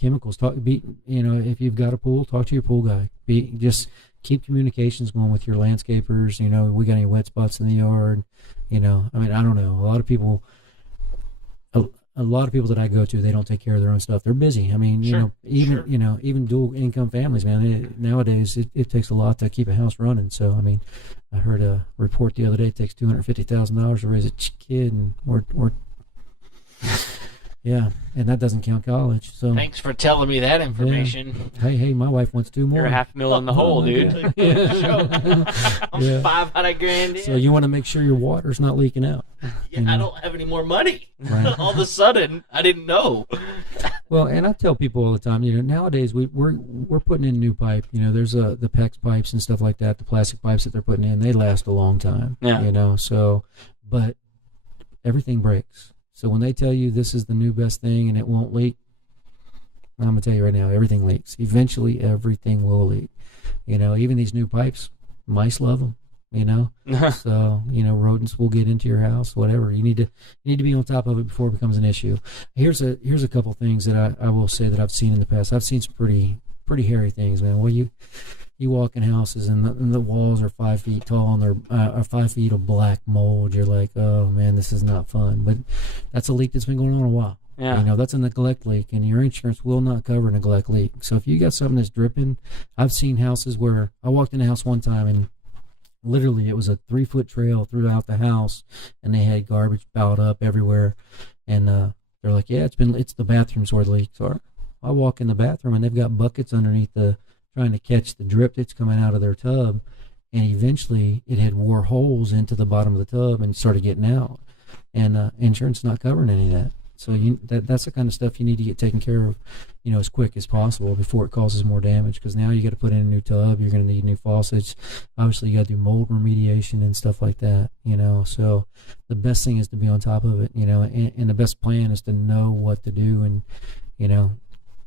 chemicals, if you've got a pool, talk to your pool guy. Just keep communications going with your landscapers. We got any wet spots in the yard? I don't know. A lot of people that I go to, they don't take care of their own stuff. They're busy. Even dual income families, man, nowadays it takes a lot to keep a house running. So, I heard a report the other day, it takes $250,000 to raise a kid, and we're yeah, and that doesn't count college. So Thanks for telling me that information. hey, my wife wants 2 more. You're $500,000 in the hole, dude. I'm Yeah. $500,000 in. So you want to make sure your water's not leaking out. I don't have any more money. Right. All of a sudden, I didn't know. Well, and I tell people all the time, nowadays we're putting in new pipe. There's the PEX pipes and stuff like that, the plastic pipes that they're putting in, they last a long time. Yeah. So, but everything breaks. So when they tell you this is the new best thing and it won't leak, I'm gonna tell you right now, everything leaks. Eventually, everything will leak. Even these new pipes, mice love them. So rodents will get into your house, whatever. You need to be on top of it before it becomes an issue. Here's a couple things that I will say that I've seen in the past. I've seen some pretty hairy things, man. Well, you walk in houses and the walls are 5 feet tall and they're are 5 feet of black mold. You're like, oh man, this is not fun. But that's a leak that's been going on a while. Yeah. That's a neglect leak, and your insurance will not cover a neglect leak. So if you got something that's dripping, I've seen houses where I walked in a house one time and literally it was a 3-foot trail throughout the house, and they had garbage piled up everywhere. And they're like, yeah, it's the bathrooms where the leaks are. I walk in the bathroom and they've got buckets underneath trying to catch the drip that's coming out of their tub, and eventually it had wore holes into the bottom of the tub and started getting out, and insurance not covering any of that. So that's the kind of stuff you need to get taken care of, as quick as possible before it causes more damage, because now you got to put in a new tub, you're going to need new faucets, obviously you got to do mold remediation and stuff like that. So the best thing is to be on top of it, and the best plan is to know what to do, and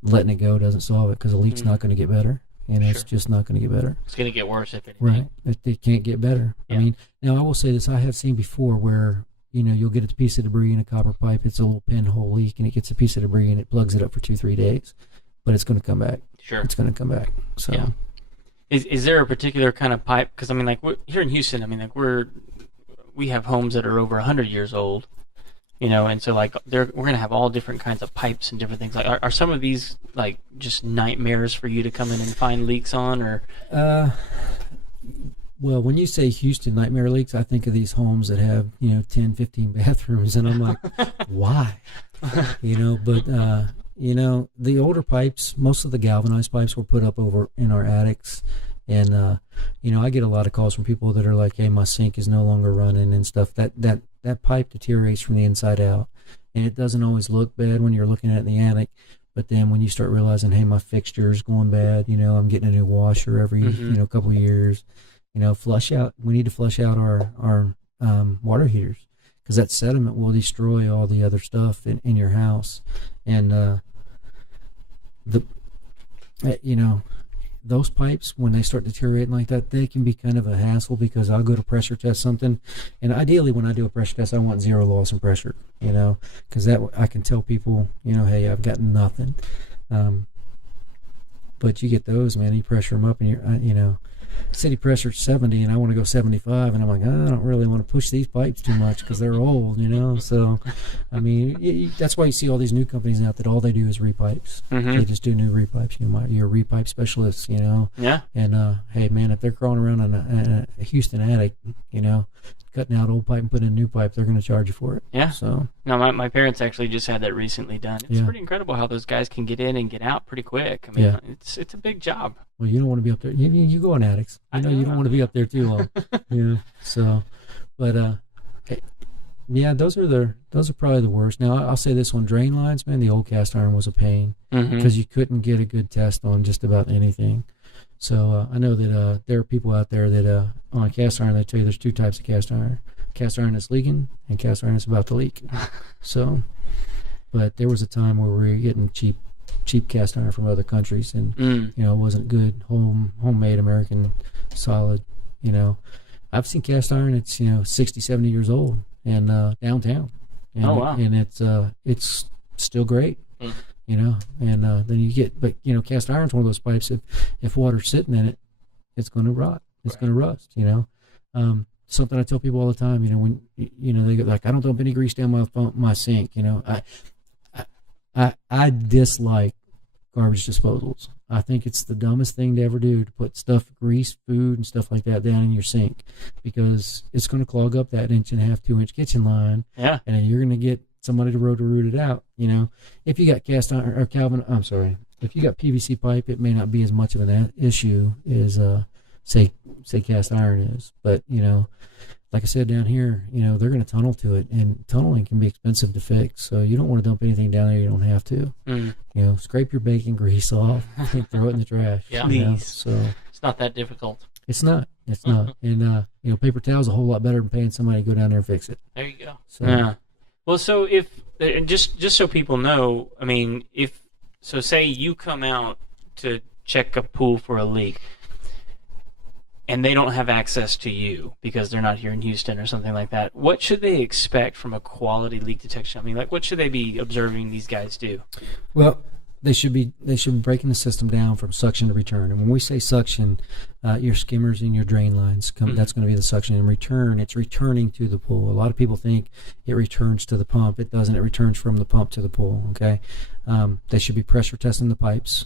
letting it go doesn't solve it, because the leak's not going to get better. It's just not going to get better. It's going to get worse if anything. Right. It can't get better. Yeah. Now I will say this. I have seen before where, you'll get a piece of debris in a copper pipe. It's a little pinhole leak, and it gets a piece of debris, and it plugs it up for 2-3 days. But it's going to come back. Sure. It's going to come back. So, Yeah. Is there a particular kind of pipe? Because I mean, like here in Houston, I mean, like we have homes that are over 100 years old, and so like we're gonna have all different kinds of pipes and different things. Like, are some of these like just nightmares for you to come in and find leaks on, or? Well, when you say Houston nightmare leaks, I think of these homes that have 10, 15 bathrooms, and I'm like, why? But the older pipes, most of the galvanized pipes were put up over in our attics. And, I get a lot of calls from people that are like, hey, my sink is no longer running and stuff. That pipe deteriorates from the inside out. And it doesn't always look bad when you're looking at it in the attic. But then when you start realizing, hey, my fixture is going bad, I'm getting a new washer every, couple of years, we need to flush out our water heaters, because that sediment will destroy all the other stuff in your house. And, those pipes, when they start deteriorating like that, they can be kind of a hassle, because I'll go to pressure test something, and ideally when I do a pressure test, I want zero loss in pressure, because that I can tell people, hey, I've got nothing. But you get those, man, you pressure them up, and you're, city pressure 70, and I want to go 75, and I'm like, I don't really want to push these pipes too much because they're old, So, I mean, that's why you see all these new companies out that all they do is repipes. They just do new repipes. You're a repipe specialist, Yeah. And hey, man, if they're crawling around in a Houston attic, cutting out old pipe and putting in new pipe, they're going to charge you for it. Yeah. So. No, my parents actually just had that recently done. It's pretty incredible how those guys can get in and get out pretty quick. I mean, it's a big job. Well, you don't want to be up there. You go in attics. You don't want to be up there too long. So, but those are probably the worst. Now, I'll say this one: drain lines, man. The old cast iron was a pain, because you couldn't get a good test on just about anything. So I know that there are people out there that on cast iron, they tell you there's two types of cast iron: cast iron that's leaking and cast iron that's about to leak. So, but there was a time where we were getting cheap cast iron from other countries, and it wasn't good homemade American solid. I've seen cast iron that's 60, 70 years old and downtown, and, and it's still great. And then you get, but cast iron's one of those pipes, if water's sitting in it, it's going to rot, it's going to rust. Something I tell people all the time, when they go like, I don't dump any grease down my sink. I dislike garbage disposals. I think it's the dumbest thing to ever do, to put stuff, grease, food, and stuff like that down in your sink, because it's going to clog up that 1.5, 2-inch kitchen line. Yeah. And then you're going to get somebody to root it out. If you got cast iron or if you got PVC pipe, it may not be as much of an issue as say cast iron is. But like I said, down here, they're going to tunnel to it, and tunneling can be expensive to fix. So you don't want to dump anything down there you don't have to. Scrape your bacon grease off and throw it in the trash. Yeah, so it's not that difficult. It's not. And paper towel's a whole lot better than paying somebody to go down there and fix it. There you go. So, yeah. Well, so if just so people know, I mean, say you come out to check a pool for a leak, and they don't have access to you because they're not here in Houston or something like that, what should they expect from a quality leak detection? I mean, like, what should they be observing these guys do? Well, they should be breaking the system down from suction to return. And when we say suction, your skimmers and your drain lines that's going to be the suction. And return, it's returning to the pool. A lot of people think it returns to the pump. It doesn't. It returns from the pump to the pool. Okay, they should be pressure testing the pipes.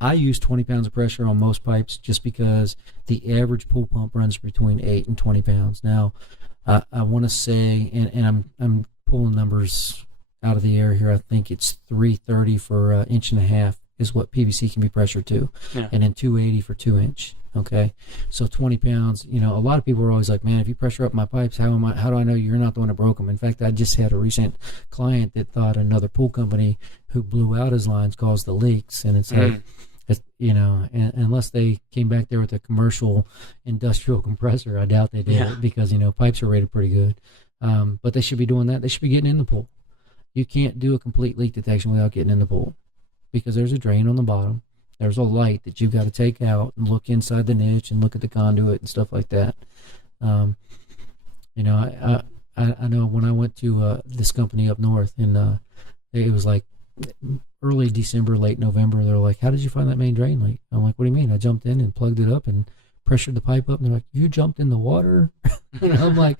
I use 20 pounds of pressure on most pipes, just because the average pool pump runs between 8 and 20 pounds. Now, I want to say, and I'm pulling numbers out of the air here. I think it's 330 for 1.5 inches is what PVC can be pressured to, and then 280 for 2-inch. Okay, so 20 pounds. A lot of people are always like, man, if you pressure up my pipes, how do I know you're not the one that broke them? In fact, I just had a recent client that thought another pool company who blew out his lines caused the leaks, and it's like, unless they came back there with a commercial industrial compressor, I doubt they did it, because pipes are rated pretty good. But they should be doing that. They should be getting in the pool. You can't do a complete leak detection without getting in the pool, because there's a drain on the bottom. There's a light that you've got to take out and look inside the niche and look at the conduit and stuff like that. I know when I went to this company up north, and it was like early December, late November. They're like, "How did you find that main drain leak?" I'm like, "What do you mean? I jumped in and plugged it up and pressured the pipe up." And they're like, "You jumped in the water?" And I'm like,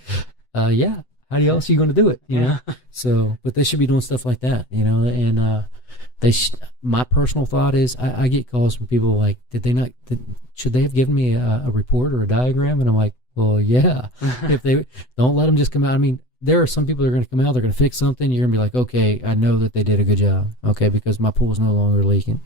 "Yeah. How else are you going to do it?" You know. So, but they should be doing stuff like that, you know. And my personal thought is, I get calls from people like, should they have given me a report or a diagram? And I'm like, well, yeah. If they don't, let them just come out. I mean, there are some people that are going to come out, they're going to fix something. You're going to be like, okay, I know that they did a good job. Okay, because my pool is no longer leaking,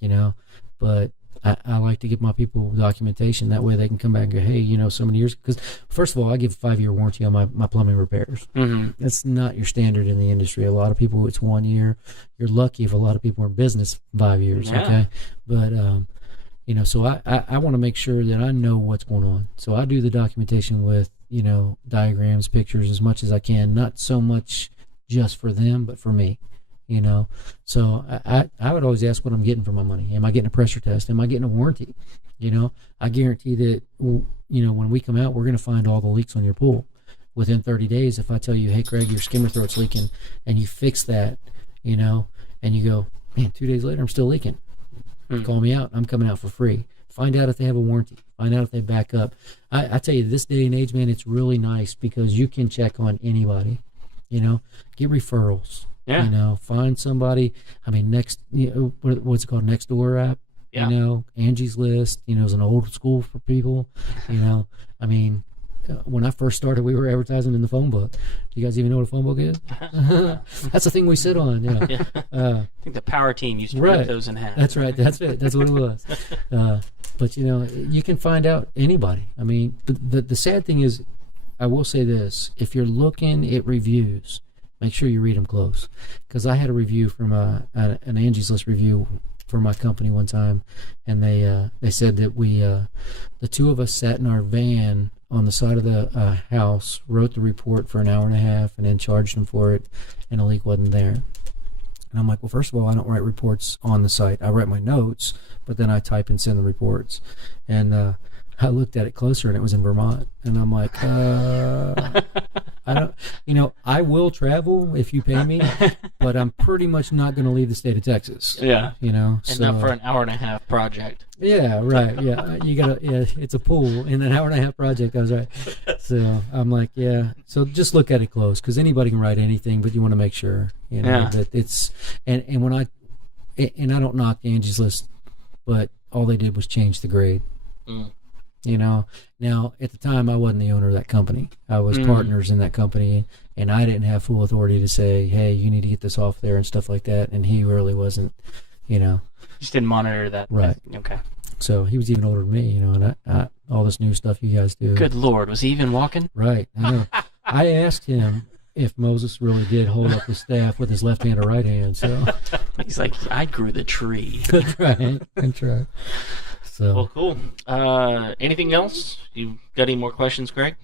you know. But I like to give my people documentation. That way they can come back and go, hey, you know, so many years. Because first of all, I give a 5-year warranty on my plumbing repairs. Mm-hmm. That's not your standard in the industry. A lot of people, it's 1 year. You're lucky if a lot of people are in business 5 years. Yeah. Okay, but you know, so I want to make sure that I know what's going on. So I do the documentation with, you know, diagrams, pictures, as much as I can. Not so much just for them, but for me. You know, so I would always ask what I'm getting for my money. Am I getting a pressure test? Am I getting a warranty? You know, I guarantee that, you know, when we come out, we're going to find all the leaks on your pool within 30 days. If I tell you, hey, Craig, your skimmer throat's leaking, and you fix that, you know, and you go, man, 2 days later, I'm still leaking. Call me out. I'm coming out for free. Find out if they have a warranty. Find out if they back up. I tell you, this day and age, man, it's really nice because you can check on anybody, you know, get referrals. Yeah. You know, find somebody. I mean, what's it called? Next Door app. Yeah. You know, Angie's List. You know, is an old school for people. You know, I mean, when I first started, we were advertising in the phone book. Do you guys even know what a phone book is? That's the thing we sit on. Yeah. I think the power team used to rip those in half. That's right. That's it. That's what it was. But you know, you can find out anybody. I mean, the sad thing is, I will say this: if you're looking at reviews, make sure you read them close. Because I had a review from an Angie's List review for my company one time, and they said that the two of us sat in our van on the side of the house, wrote the report for an hour and a half, and then charged them for it, and a leak wasn't there. And I'm like, well, first of all, I don't write reports on the site. I write my notes, but then I type and send the reports. And I looked at it closer, and it was in Vermont. And I'm like, I don't, you know, I will travel if you pay me, but I'm pretty much not going to leave the state of Texas. Yeah. You know, and not for an hour and a half project. Yeah, right. Yeah, you gotta. Yeah, it's a pool in an hour and a half project. I was right. So I'm like, yeah. So just look at it close, because anybody can write anything, but you want to make sure, you know, that it's. And when I don't knock Angie's List, but all they did was change the grade. You know, now at the time I wasn't the owner of that company. I was partners in that company, and I didn't have full authority to say, hey, you need to get this off there and stuff like that. And he really wasn't, you know. Just didn't monitor that. Right. Okay. So he was even older than me, you know, and I all this new stuff you guys do. Good Lord, was he even walking? Right. I know. I asked him if Moses really did hold up the staff with his left hand or right hand. So he's like, I grew the tree. That's right. That's right. So. Well, cool. Anything else? You got any more questions, Greg?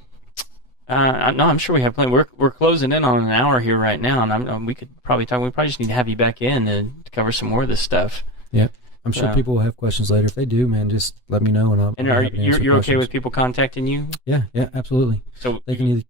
No, I'm sure we have plenty. We're closing in on an hour here right now, and we could probably talk. We probably just need to have you back in to cover some more of this stuff. Yeah, I'm sure people will have questions later. If they do, man, just let me know, and I'll. And you're okay with people contacting you? Yeah, absolutely. So they can either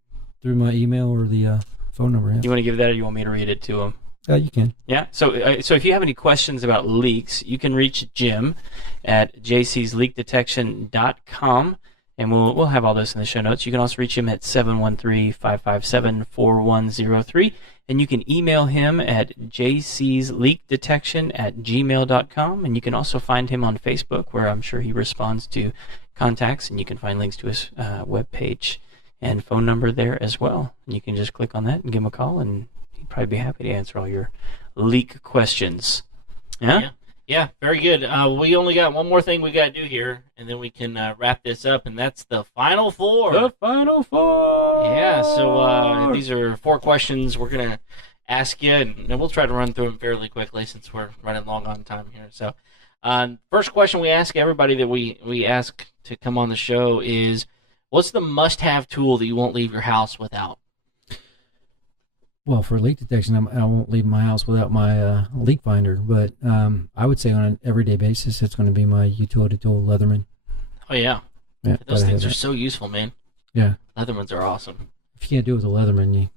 through my email or the phone number. Yeah. You want to give that, or you want me to read it to them? You can. Yeah. So if you have any questions about leaks, you can reach Jim at jcsleakdetection.com, and we'll have all this in the show notes. You can also reach him at 713-557-4103, and you can email him at jcsleakdetection@gmail.com, and you can also find him on Facebook, where I'm sure he responds to contacts, and you can find links to his webpage and phone number there as well. And you can just click on that and give him a call, and he'd probably be happy to answer all your leak questions. Yeah, very good. We only got one more thing we got to do here, and then we can wrap this up, and that's the Final Four. The Final Four! Yeah, so these are 4 questions we're going to ask you, and we'll try to run through them fairly quickly since we're running long on time here. So first question we ask everybody that we ask to come on the show is, what's the must-have tool that you won't leave your house without? Well, for leak detection, I won't leave my house without my leak finder. But I would say on an everyday basis, it's going to be my utility tool, Leatherman. Oh, yeah. Those things are so useful, man. Yeah. Leathermans are awesome. If you can't do it with a Leatherman,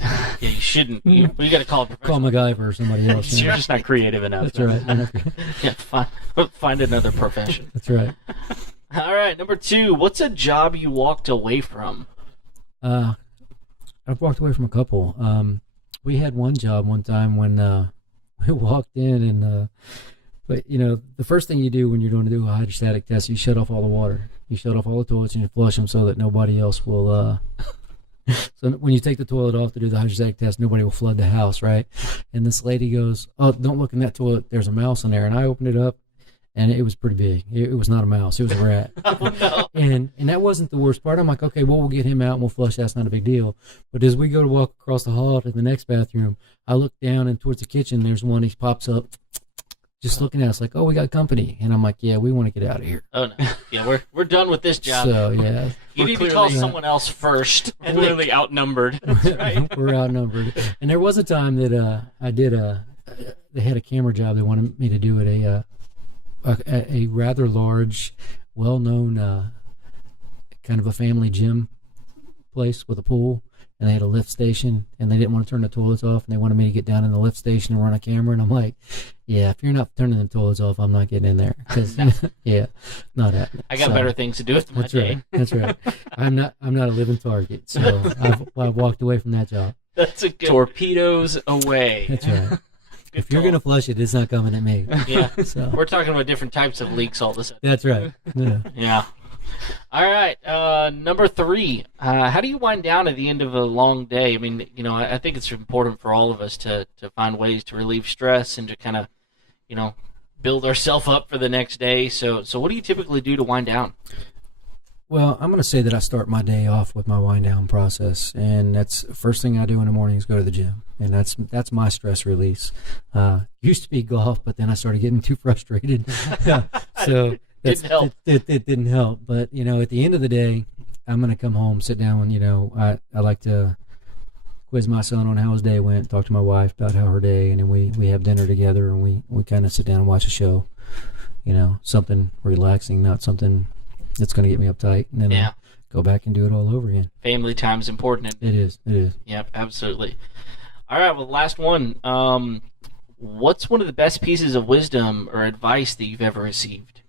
Yeah, you shouldn't. You got to call a Call professional. MacGyver or somebody else. You're just not creative enough. That's right. Yeah, find another profession. That's right. All right, number 2. What's a job you walked away from? I've walked away from a couple. We had one job one time when we walked in and but the first thing you do when you're going to do a hydrostatic test, you shut off all the water. You shut off all the toilets and you flush them so that nobody else will so when you take the toilet off to do the hydrostatic test, nobody will flood the house, right? And this lady goes, "Oh, don't look in that toilet. There's a mouse in there." And I opened it up, and it was pretty big. It was not a mouse. It was a rat. Oh, no. And that wasn't the worst part. I'm like, okay, well, we'll get him out and we'll flush. That's not a big deal. But as we go to walk across the hall to the next bathroom, I look down and towards the kitchen, there's one. He pops up, just looking at us like, "Oh, we got company." And I'm like, "Yeah, we want to get out of here." Oh, no. Yeah, we're done with this job. So, yeah. You need to clearly, call someone else first. And literally outnumbered. Right. We're outnumbered. And there was a time that I did they had a camera job they wanted me to do at a rather large, well-known kind of a family gym place with a pool, and they had a lift station, and they didn't want to turn the toilets off, and they wanted me to get down in the lift station and run a camera, and I'm like, yeah, if you're not turning the toilets off, I'm not getting in there, because yeah, not happening. I got better things to do with my That's day. right. That's right. I'm not a living target, so I've walked away from that job. That's a good Torpedoes away. That's right. Good If you're call. gonna flush it, it's not coming at me. Yeah. So We're talking about different types of leaks all of a sudden. that's right. Yeah. Yeah. All right. Number 3. How do you wind down at the end of a long day? I mean, I think it's important for all of us to find ways to relieve stress and to kind of, build ourselves up for the next day. So what do you typically do to wind down? Well, I'm going to say that I start my day off with my wind down process, and that's the first thing I do in the morning is go to the gym, and that's my stress release. Used to be golf, but then I started getting too frustrated, so Didn't help. It didn't help. But at the end of the day, I'm going to come home, sit down, I like to quiz my son on how his day went, talk to my wife about how her day, and then we have dinner together, and we kind of sit down and watch a show, something relaxing, not something that's going to get me uptight, and then I'll go back and do it all over again. Family time is important. It is. Yep, absolutely. All right, well, last one. What's one of the best pieces of wisdom or advice that you've ever received?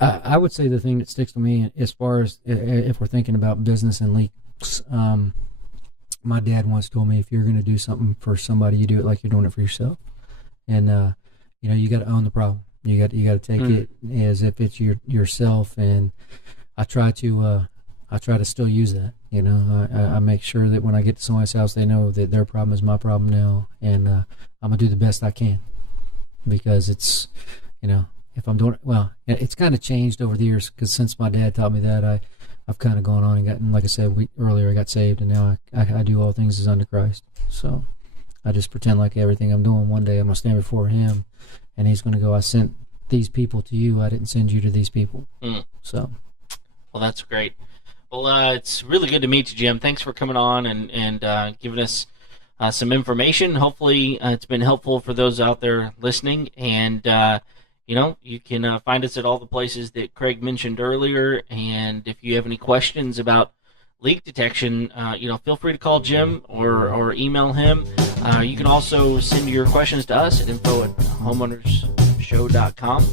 I would say the thing that sticks to me as far as if we're thinking about business and leaks, my dad once told me if you're going to do something for somebody, you do it like you're doing it for yourself. And, you got to own the problem. You got to take it as if it's yourself. And I try to still use that. I make sure that when I get to somebody's house, they know that their problem is my problem now. And I'm going to do the best I can because it's, if I'm doing it, well, it's kind of changed over the years because since my dad taught me that, I've kind of gone on and gotten, like I said earlier, I got saved, and now I do all things as unto Christ. So I just pretend like everything I'm doing, one day I'm going to stand before him, and he's going to go, "I sent these people to you. I didn't send you to these people." So. Well, that's great. Well, it's really good to meet you, Jim. Thanks for coming on and giving us some information. Hopefully it's been helpful for those out there listening, and you can find us at all the places that Craig mentioned earlier. And if you have any questions about leak detection, feel free to call Jim or email him. You can also send your questions to us at info@homeownersshow.com.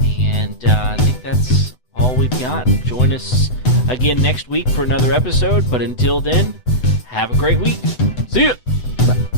And I think that's all we've got. Join us again next week for another episode. But until then, have a great week. See ya. Bye.